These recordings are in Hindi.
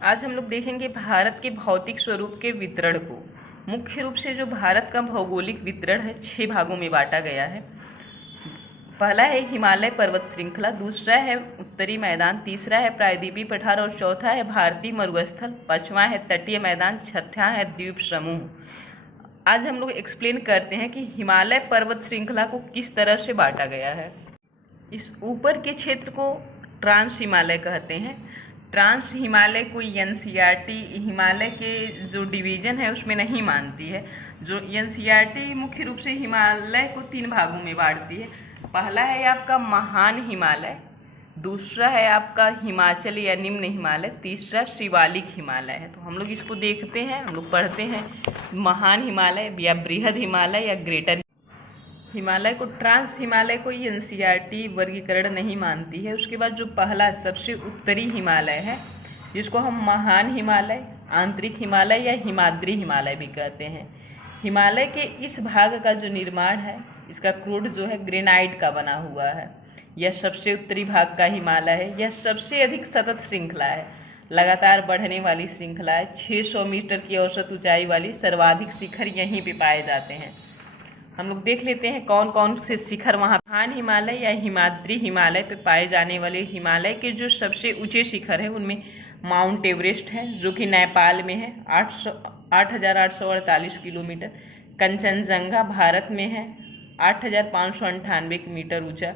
आज हम लोग देखेंगे भारत के भौतिक स्वरूप के वितरण को। मुख्य रूप से जो भारत का भौगोलिक वितरण है 6 भागों में बांटा गया है। पहला है हिमालय पर्वत श्रृंखला, दूसरा है उत्तरी मैदान, तीसरा है प्रायद्वीपीय पठार और चौथा है भारतीय मरुस्थल, पांचवा है तटीय मैदान, छठा है द्वीप समूह। आज हम लोग एक्सप्लेन करते हैं कि हिमालय पर्वत श्रृंखला को किस तरह से बांटा गया है। इस ऊपर के क्षेत्र को ट्रांस हिमालय कहते हैं। ट्रांस हिमालय कोई एनसीईआरटी हिमालय के जो डिवीजन है उसमें नहीं मानती है। जो एनसीईआरटी मुख्य रूप से हिमालय को 3 भागों में बांटती है। पहला है आपका महान हिमालय, दूसरा है आपका हिमाचल या निम्न हिमालय, तीसरा शिवालिक हिमालय है। तो हम लोग इसको देखते हैं, हम लोग पढ़ते हैं। महान हिमालय या बृहद हिमालय या ग्रेटर हिमालय को ट्रांस हिमालय को एनसीईआरटी वर्गीकरण नहीं मानती है। उसके बाद जो पहला सबसे उत्तरी हिमालय है जिसको हम महान हिमालय, आंतरिक हिमालय या हिमाद्री हिमालय भी कहते हैं। हिमालय के इस भाग का जो निर्माण है इसका क्रूड जो है ग्रेनाइट का बना हुआ है। यह सबसे उत्तरी भाग का हिमालय है। यह सबसे अधिक सतत श्रृंखला है, लगातार बढ़ने वाली श्रृंखला है। 600 मीटर की औसत ऊंचाई वाली सर्वाधिक शिखर यहीं पे पाए जाते हैं। हम लोग देख लेते हैं कौन कौन से शिखर वहाँ। महान हिमालय या हिमाद्री हिमालय पे पाए जाने वाले हिमालय के जो सबसे ऊंचे शिखर है उनमें माउंट एवरेस्ट है जो कि नेपाल में है 8,848 किलोमीटर। कंचनजंगा भारत में है 8,598 मीटर ऊंचा।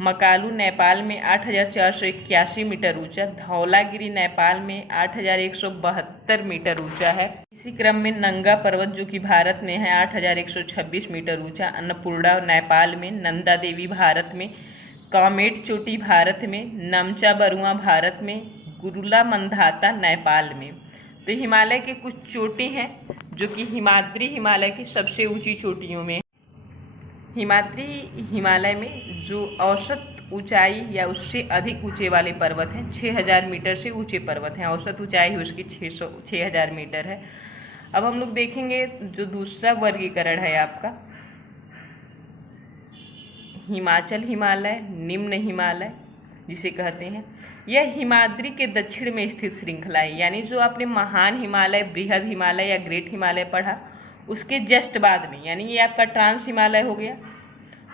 मकालू नेपाल में 8,481 मीटर ऊंचा। धौलागिरी नेपाल में 8,172 मीटर ऊंचा है। इसी क्रम में नंगा पर्वत जो कि भारत में है 8,126 मीटर ऊंचा। अन्नपूर्णा नेपाल में, नंदा देवी भारत में, कामेट चोटी भारत में, नमचा बरुआ भारत में, गुरुला मंधाता नेपाल में। तो हिमालय के कुछ चोटी हैं जो कि हिमाद्री हिमालय की सबसे ऊंची चोटियों में। हिमाद्री हिमालय में जो औसत ऊंचाई या उससे अधिक ऊंचे वाले पर्वत हैं 6,000 मीटर से ऊंचे पर्वत हैं। औसत ऊंचाई उसकी 6,000 मीटर है। अब हम लोग देखेंगे जो दूसरा वर्गीकरण है आपका हिमाचल हिमालय, निम्न हिमालय जिसे कहते हैं। यह हिमाद्री के दक्षिण में स्थित श्रृंखला है। यानी जो आपने महान हिमालय, बृहद हिमालय या ग्रेट हिमालय पढ़ा उसके जस्ट बाद में, यानी ये आपका ट्रांस हिमालय हो गया।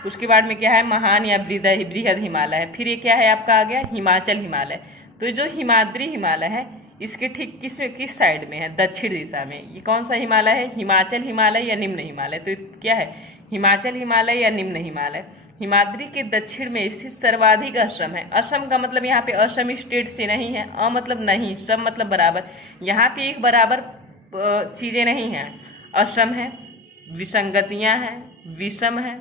उसके बाद में क्या है, महान या बृहद हिमालय है। फिर ये क्या है आपका आ गया हिमाचल हिमालय। तो जो हिमाद्री हिमालय है इसके ठीक किस साइड में है, दक्षिण दिशा में। ये कौन सा हिमालय है, हिमाचल हिमालय या निम्न हिमालय। तो क्या है, हिमाचल हिमालय या निम्न हिमालय। हिमाद्री के दक्षिण में स्थित सर्वाधिक असम है। असम का मतलब यहाँ पे असम स्टेट से नहीं है, अ मतलब नहीं, सम मतलब बराबर। यहाँ पे एक बराबर चीजें नहीं हैं। असम है, विसंगतियां हैं, विषम है,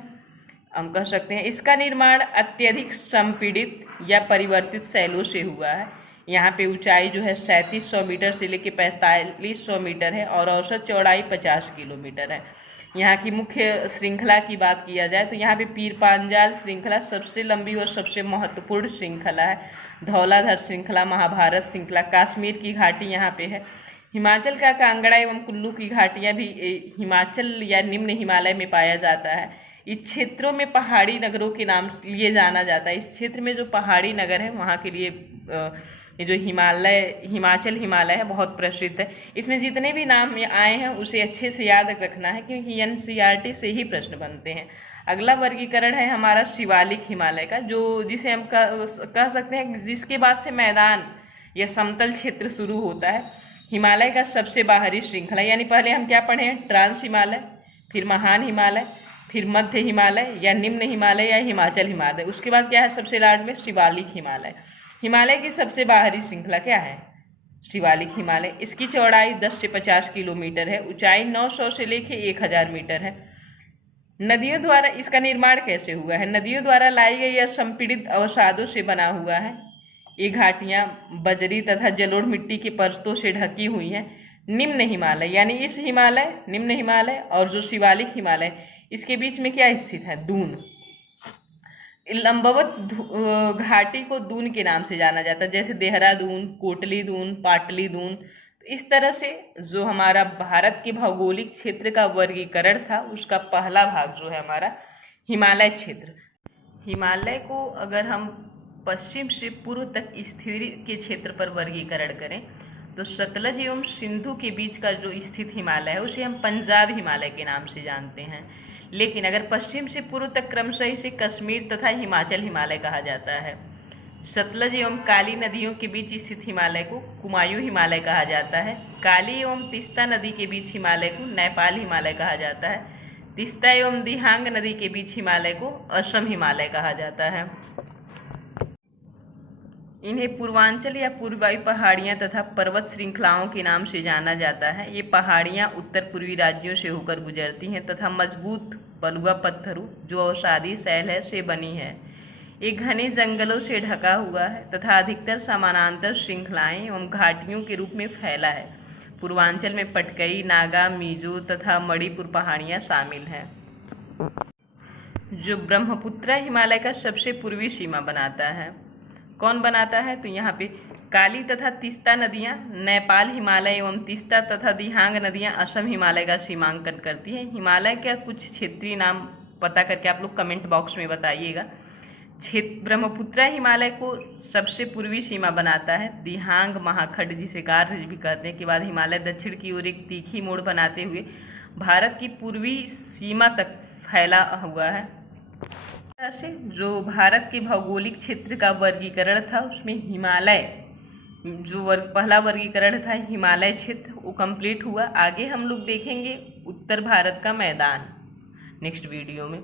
हम कह सकते हैं। इसका निर्माण अत्यधिक संपीड़ित या परिवर्तित शैलों से हुआ है। यहाँ पे ऊंचाई जो है 3700 मीटर से लेकर 4500 मीटर है और औसत चौड़ाई 50 किलोमीटर है। यहाँ की मुख्य श्रृंखला की बात किया जाए तो यहाँ पे पीर पांजाल श्रृंखला सबसे लंबी और सबसे महत्वपूर्ण श्रृंखला है। धौलाधर श्रृंखला, महाभारत श्रृंखला, कश्मीर की घाटी यहाँ पे है। हिमाचल का कांगड़ा एवं कुल्लू की घाटियां भी हिमाचल या निम्न हिमालय में पाया जाता है। इस क्षेत्रों में पहाड़ी नगरों के नाम लिए जाना जाता है। इस क्षेत्र में जो पहाड़ी नगर है वहाँ के लिए ये जो हिमाचल हिमालय है बहुत प्रसिद्ध है। इसमें जितने भी नाम आए हैं उसे अच्छे से याद रखना है क्योंकि एनसीईआरटी से ही प्रश्न बनते हैं। अगला वर्गीकरण है हमारा शिवालिक हिमालय का, जो जिसे हम कह सकते हैं जिसके बाद से मैदान या समतल क्षेत्र शुरू होता है। हिमालय का सबसे बाहरी श्रृंखला, यानी पहले हम क्या पढ़े हैं, ट्रांस हिमालय, फिर महान हिमालय, फिर मध्य हिमालय या निम्न हिमालय या हिमाचल हिमालय। उसके बाद क्या है सबसे लास्ट में शिवालिक हिमालय। हिमालय की सबसे बाहरी श्रृंखला क्या है, शिवालिक हिमालय। इसकी चौड़ाई 10 से 50 किलोमीटर है, ऊंचाई 900 से लेकर 1000 मीटर है। नदियों द्वारा इसका निर्माण कैसे हुआ है, नदियों द्वारा लाई गई या संपीड़ित अवसादों से बना हुआ है। ये घाटियां बजरी तथा जलोढ़ मिट्टी के परतों से ढकी हुई हैं। निम्न हिमालय यानी इस हिमालय, निम्न हिमालय और जो शिवालिक हिमालय इसके बीच में क्या स्थित है, दून। लंबवत घाटी को दून के नाम से जाना जाता है, जैसे देहरादून, कोटली दून, पाटली दून। तो इस तरह से जो हमारा भारत के भौगोलिक क्षेत्र का वर्गीकरण था उसका पहला भाग जो है हमारा हिमालय क्षेत्र। हिमालय को अगर हम पश्चिम से पूर्व तक स्थिति के क्षेत्र पर वर्गीकरण करें तो सतलज एवं सिंधु के बीच का जो स्थित हिमालय है उसे हम पंजाब हिमालय के नाम से जानते हैं। लेकिन अगर पश्चिम से पूर्व तक क्रमशः इसे कश्मीर तथा हिमाचल हिमालय कहा जाता है। सतलज एवं काली नदियों के बीच स्थित हिमालय को कुमायूं हिमालय कहा जाता है। काली एवं तीस्ता नदी के बीच हिमालय को नेपाल हिमालय कहा जाता है। तीस्ता एवं दिहांग नदी के बीच हिमालय को असम हिमालय कहा जाता है। इन्हें पूर्वांचल या पूर्वी पहाड़ियां तथा पर्वत श्रृंखलाओं के नाम से जाना जाता है। ये पहाड़ियां उत्तर पूर्वी राज्यों से होकर गुजरती हैं तथा मजबूत बलुआ पत्थरों जो अवसादी शैल है से बनी है। ये घने जंगलों से ढका हुआ है तथा अधिकतर समानांतर श्रृंखलाएं एवं घाटियों के रूप में फैला है। पूर्वांचल में पटकई, नागा, मिजो तथा मणिपुर पहाड़ियां शामिल हैं। जो ब्रह्मपुत्र हिमालय का सबसे पूर्वी सीमा बनाता है। कौन बनाता है? तो यहाँ पे काली तथा तीस्ता नदियाँ नेपाल हिमालय एवं तीस्ता तथा दिहांग नदियाँ असम हिमालय का सीमांकन करती हैं। हिमालय का कुछ क्षेत्रीय नाम पता करके आप लोग कमेंट बॉक्स में बताइएगा। ब्रह्मपुत्र हिमालय को सबसे पूर्वी सीमा बनाता है दिहांग महाखंड जिसे गार भी कहते हैं। के बाद हिमालय दक्षिण की ओर एक तीखी मोड़ बनाते हुए भारत की पूर्वी सीमा तक फैला हुआ है। ऐसे जो भारत के भौगोलिक क्षेत्र का वर्गीकरण था उसमें हिमालय जो पहला वर्गीकरण था हिमालय क्षेत्र वो कंप्लीट हुआ। आगे हम लोग देखेंगे उत्तर भारत का मैदान नेक्स्ट वीडियो में।